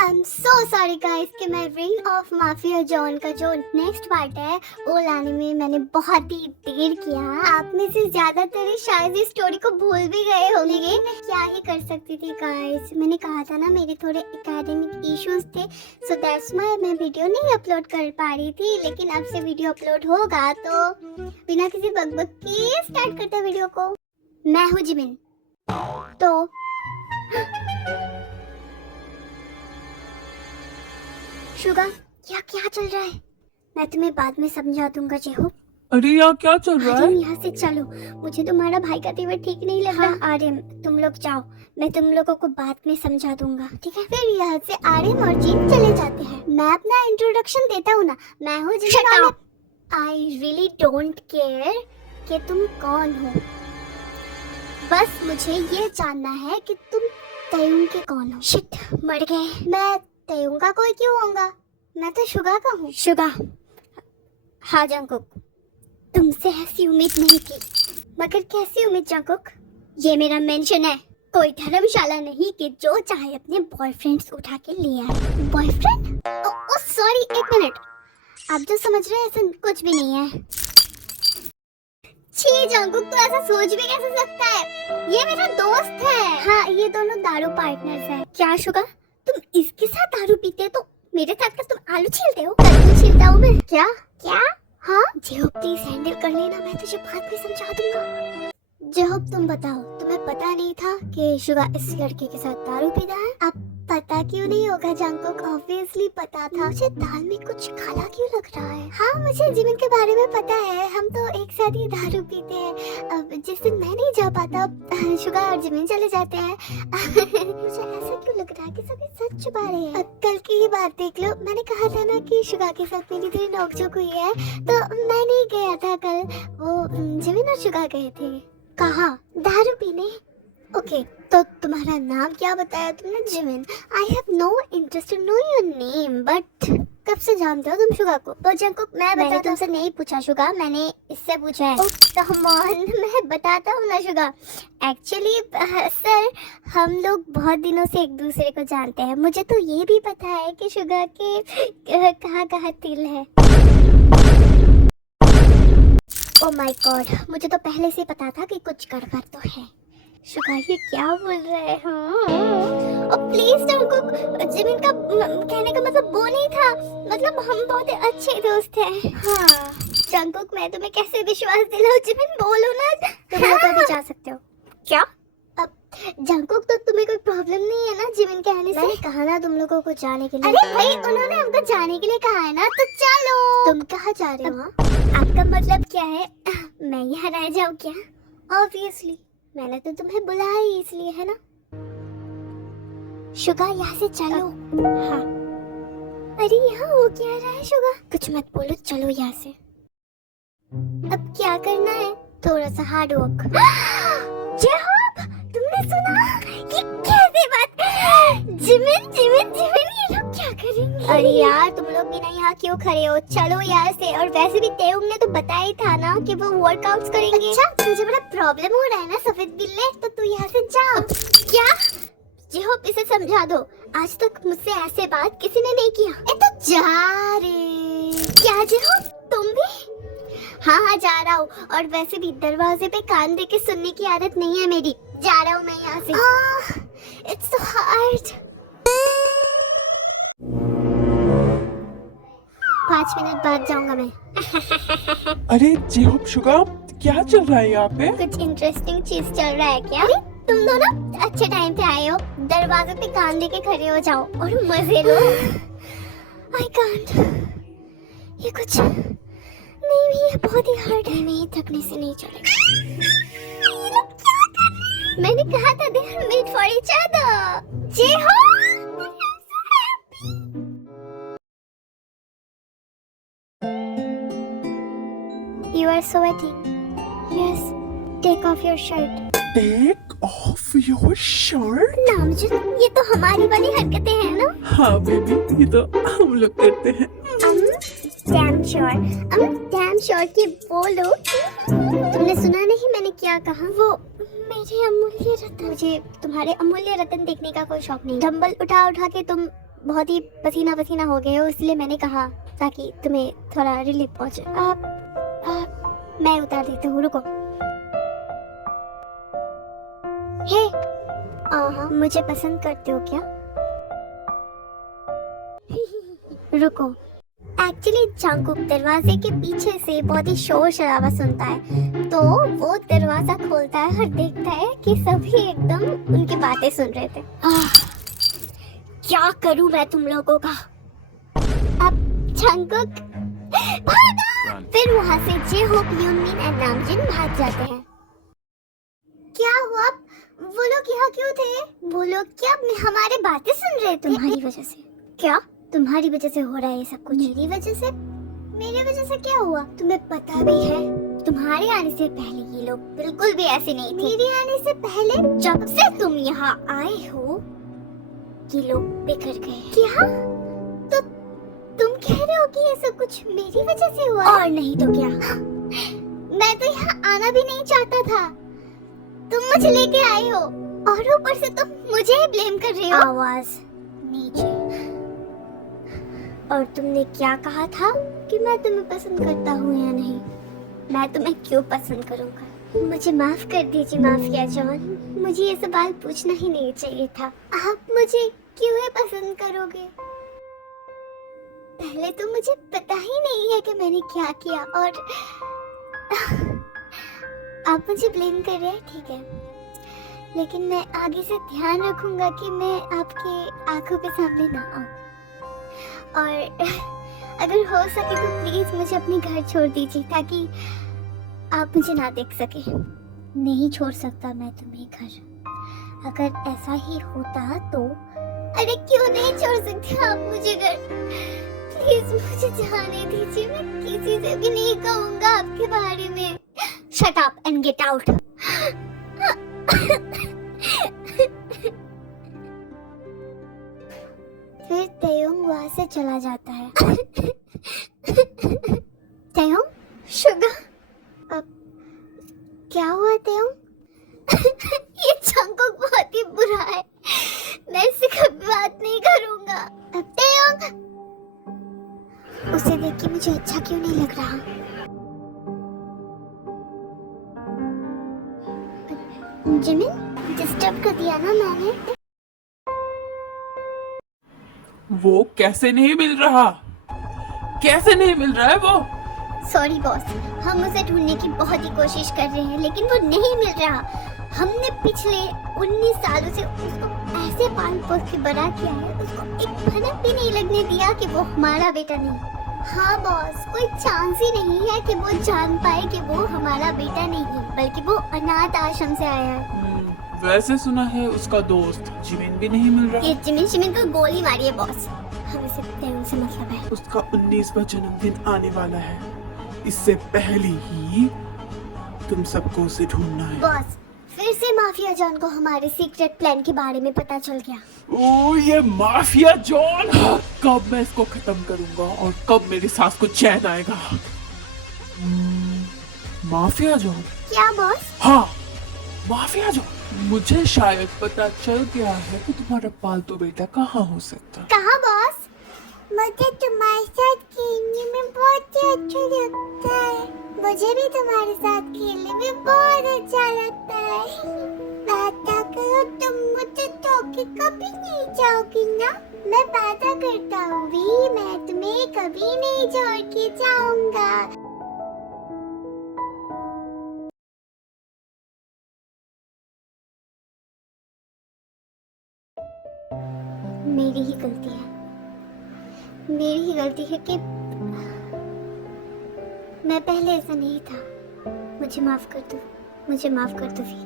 I am so sorry guys कि मैं ring of mafia John का जो नेक्स्ट पार्ट है वो लाने में मैंने बहुत ही देर किया। आप में से ज्यादातर शायद इस स्टोरी को भूल भी गए होंगे। मैं क्या ही कर सकती थी गाइस, मैंने कहा था ना मेरे थोड़े एकेडमिक इश्यूज थे, सो दैट्स व्हाई मैं वीडियो नहीं अपलोड कर पा रही थी। लेकिन अब से वीडियो अपलोड होगा तो बिना किसी बकबक के स्टार्ट करते वीडियो को। मैं हूँ जिमिन। तो शुगर क्या क्या चल रहा है मैं तुम्हें बाद में समझा दूंगा। जेहो अरे यार क्या चल रहा है? यहाँ से चलो, मुझे तुम्हारा भाई का तेवर ठीक नहीं लग रहा। आर्यन तुम लोग जाओ, मैं तुम लोगों को बाद में समझा दूंगा, ठीक है? फिर यहाँ से आर्यन और जीन चले जाते हैं। मैं अपना इंट्रोडक्शन देता हूँ ना, मैं हूँ जिन। आई रियली डोंट केयर कि तुम कौन हो, बस मुझे ये जानना है कि तुम तयुंग के कौन हो। शिट मर गए। मैं तयुंग का कोई क्यों होऊंगा, मैं तो शुगा का हूँ। शुगा हाँ जंकुक, तुमसे ऐसी उम्मीद नहीं थी, मगर कैसी उम्मीद जंकुक? ये मेरा मेंशन है, कोई धर्मशाला नहीं कि जो चाहे अपने बॉयफ्रेंड्स उठा के ले आए। बॉयफ्रेंड? ओ सॉरी, एक मिनट, आप जो समझ रहे हैं ऐसा कुछ भी नहीं है। छी जंकुक, तो ऐसा सोच भी कैसे सकता है? ये मेरा दोस्त है। हाँ, ये दोनों दारू पार्टनर्स हैं। क्या शुगा, तुम इसके साथ दारू पीते हो तो मेरे साथ का तुम आलू छीलते हो? कद्दू छीलता हूँ मैं। क्या क्या? हाँ जेहोब प्लीज हैंडल कर लेना, मैं तुझे बाद में समझा दूंगा। जेहोब तुम बताओ, तुम्हें पता नहीं था कि शुगा इस लड़के के साथ दारू पीता है? अब पता क्यों नहीं होगा जंकुक, ऑब्वियसली पता था। मुझे दाल में कुछ काला क्यों लग रहा है? हाँ मुझे जिमिन के बारे में पता है, हम तो एक साथ ही दारू पीते हैं। अब जिस दिन मैं नहीं जा पाता शुगा और जिमिन चले जाते हैं। मुझे ऐसा क्यों लग रहा है कि सभी सच छुपा रहे हैं? कल की ही बात देख लो, मैंने कहा था ना कि शुगा के साथ मेरी थोड़ी नोकझोंक हुई है, तो मैं नहीं गया था कल, वो जिमिन और शुगा गए थे। कहाँ? दारू पीने। ओके, तो तुम्हारा नाम क्या बताया तुमने? Jimin. I have no interest to know your name, but कब से जानते हो तुम शुगा को? तो जंकुक मैंने तुमसे नहीं पूछा शुगा, मैंने इससे पूछा है। कम ऑन, मैं बताता हूँ ना शुगा। एक्चुअली सर, हम लोग बहुत दिनों से एक दूसरे को जानते हैं। मुझे तो ये भी पता है कि शुगा के कहाँ कहाँ तिल है। ओ माय गॉड, मुझे तो पहले से पता था कि कुछ गड़बड़ तो है। शुगा ये क्या बोल रहे हैं? प्लीज जंकुक, जिमिन का कहने का मतलब वो नहीं था, मतलब हम बहुत अच्छे दोस्त हैं। हाँ जंकुक, मैं तुम्हें कैसे विश्वास दिलाऊं? जिमिन बोलो ना, तुम लोग अभी जा सकते हो। क्या? अब जंकुक, तो तुम्हें कोई प्रॉब्लम नहीं है ना जिमिन के आने से? मैंने कहा ना तुम लोगों को जाने के लिए। अरे भाई, उन्होंने हमको जाने के लिए कहा है ना, तो चलो। तुम कहाँ जा रहे हो? आपका मतलब क्या है, मैं यहाँ रह जाऊँ क्या? ऑब्वियसली, मैंने तो तुम्हें बुलाया ही इसलिए, है ना? शुगा यहाँ से चलो। हाँ। अरे यहाँ हो क्या रहा है शुगा? कुछ मत बोलो, चलो यहाँ से। अब क्या करना है? थोड़ा सा हार्ड वर्क। जेहोब, तुमने सुना? ये कैसी बात? जिमिन जिमिन जिमिन, ये लोग क्या करेंगे? अरे यार, तुम लोग भी ना यहाँ क्यों खड़े हो? चलो यहाँ से। और वैसे भी तेउंग ने तो बताया ही था ना कि वो वर्कआउट्स करेंगे। अच्छा, तुझे बड़ा प्रॉब्लम हो रहा है ना सफेद बिल्ले, तो तू यहाँ से जा। क्या? जेहोब, इसे समझा दो, आज तक मुझसे ऐसे बात किसी ने नहीं किया। ए तो जा रे। क्या जेहोब, तुम भी? हाँ हाँ जा रहा हूँ, और वैसे भी दरवाजे पे कान दे के सुनने की आदत नहीं है मेरी। जा रहा हूँ मैं यहाँ से। It's so hard. 5 मिनट बाद जाऊंगा मैं। अरे जेहोब शुगा, क्या चल रहा है यहाँ पे? कुछ इंटरेस्टिंग चीज चल रहा है क्या? अरे तुम दोनों अच्छे टाइम पे आए हो, दरवाजे पे कान दे के खड़े हो जाओ और मजे लो। आई कांट, ये कुछ नहीं भी, ये बहुत ही हार्ड है, नहीं थकने से नहीं चलेगा। मैंने कहा था they are made for each other. जेहोब, you are sweating. Yes, take off your shirt. Take off your shirt? नामजुद, ये तो हमारी वाली हरकतें हैं ना? हाँ बेबी, ये तो हम लोग करते हैं। damn sure कि बोलो। तुमने सुना नहीं मैंने क्या कहा? वो मेरे अमूल्य रतन। मुझे तुम्हारे अमूल्य रतन देखने का कोई शौक नहीं। डंबल उठा उठा के तुम बहुत ही पसीना पसीना हो गए हो, इसलिए मैंने कहा ताकि तुम्हें थोड़ा रिलीफ पहुंचे। मैं उतार देती हूँ, रुको। हे, मुझे पसंद करते हो क्या? रुको। एक्चुअली जंगकुक दरवाजे के पीछे से बहुत ही शोर शराबा सुनता है, तो वो दरवाजा खोलता है और देखता है कि सभी एकदम उनकी बातें सुन रहे थे। क्या करूं मैं तुम लोगों का? अब जंगकुक भागा! फिर वहां से जेहोप, यूनमिन और नामजिन भाग जाते हैं। क्या हुआ? वो लोग यहाँ क्यों थे? वो लोग क्या हमारे बातें सुन रहे थे? तुम्हारी वजह से। क्या? तुम्हारी वजह से हो रहा है ये सब कुछ? मेरी वजह से? मेरी वजह से क्या हुआ? तुम्हें पता भी है, तुम्हारे आने से पहले ये लोग बिल्कुल भी ऐसे नहीं थे। मेरे आने से पहले? जब से तुम यहाँ आए हो, ये लोग बिखर गए। क्या? तो तुम कह रहे हो कि ये सब कुछ मेरी वजह से हुआ? और नहीं तो क्या? मैं तो यहाँ आना भी नहीं चाहता था, तुम मुझे लेके आए हो और ऊपर से तुम मुझे ही ब्लेम कर रहे हो। आवाज नीचे। और तुमने क्या कहा था कि मैं तुम्हें पसंद करता हूँ या नहीं? मैं तुम्हें क्यों पसंद करूँगा? मुझे माफ कर दीजिए माफिया जॉन, मुझे ये सवाल पूछना ही नहीं चाहिए था। आप मुझे क्यों ही पसंद करोगे? पहले तो मुझे पता ही नहीं है कि मैंने क्या किया, और आप मुझे ब्लेम कर रहे हैं, ठीक है, लेकिन मैं आगे से ध्यान रखूंगा कि मैं आपकी आंखों के सामने ना आऊं। और अगर हो सके तो प्लीज मुझे अपने घर छोड़ दीजिए ताकि आप मुझे ना देख सके। नहीं छोड़ सकता मैं तुम्हें घर। अगर ऐसा ही होता तो। अरे क्यों नहीं छोड़ सकते आप मुझे घर? प्लीज मुझे जाने दीजिए, मैं किसी से भी नहीं कहूंगा आपके बारे में। Shut up and get out. फिर तयोंग वहां से चला जाता है। तयोंग, शुगर, अब क्या हुआ तयोंग? ये जंगकुक बहुत ही बुरा है, मैं इससे कभी बात नहीं करूंगा। अब तयोंग, उसे देख के मुझे अच्छा क्यों नहीं लग रहा? जिमिन, डिस्टर्ब कर दिया ना मैंने? वो कैसे नहीं मिल रहा? कैसे नहीं मिल रहा है वो? सॉरी बॉस, हम उसे ढूंढने की बहुत ही कोशिश कर रहे हैं लेकिन वो नहीं मिल रहा। हमने पिछले 19 सालों से उसको ऐसे पाल पोस के बड़ा किया है, उसको एक भनक भी नहीं लगने दिया कि वो हमारा बेटा नहीं। हाँ बॉस, कोई चांस ही नहीं है कि वो जान पाए कि वो हमारा बेटा नहीं है, बल्कि वो अनाथ आश्रम से आया है। वैसे सुना है उसका दोस्त जिमिन भी नहीं मिल रहा। ये जिमिन को गोली मारी है बॉस, हमें से तयोंग से मतलब है। उसका 19वां जन्मदिन आने वाला है, इससे पहले ही तुम सबको उसे ढूंढना है। बॉस, फिर से माफिया जॉन को हमारे सीक्रेट प्लान के बारे में पता चल गया। ओ ये माफिया जॉन, कब मैं इसको खत्म करूंगा और कब मेरी सास को चैन आएगा? Mafia John? क्या बॉस? हाँ, माफिया जॉन। मुझे शायद पता चल गया है कि तुम्हारा पालतू बेटा कहाँ हो सकता है। कहाँ बॉस? मुझे तुम्हारे साथ खेलने में बहुत ही अच्छा लगता है। मुझे भी तुम्हारे साथ खेलने में बहुत अच्छा लगता है। वादा करो तुम मुझे धोखे कभी नहीं जाओगी ना? मैं वादा करता हूँ भी, मैं तुम्हें कभी नहीं छोड़ के जाऊंगा। मेरी ही गलती है, मेरी ही गलती है कि मैं पहले ऐसा नहीं था। मुझे माफ कर दो, मुझे माफ कर दो भी।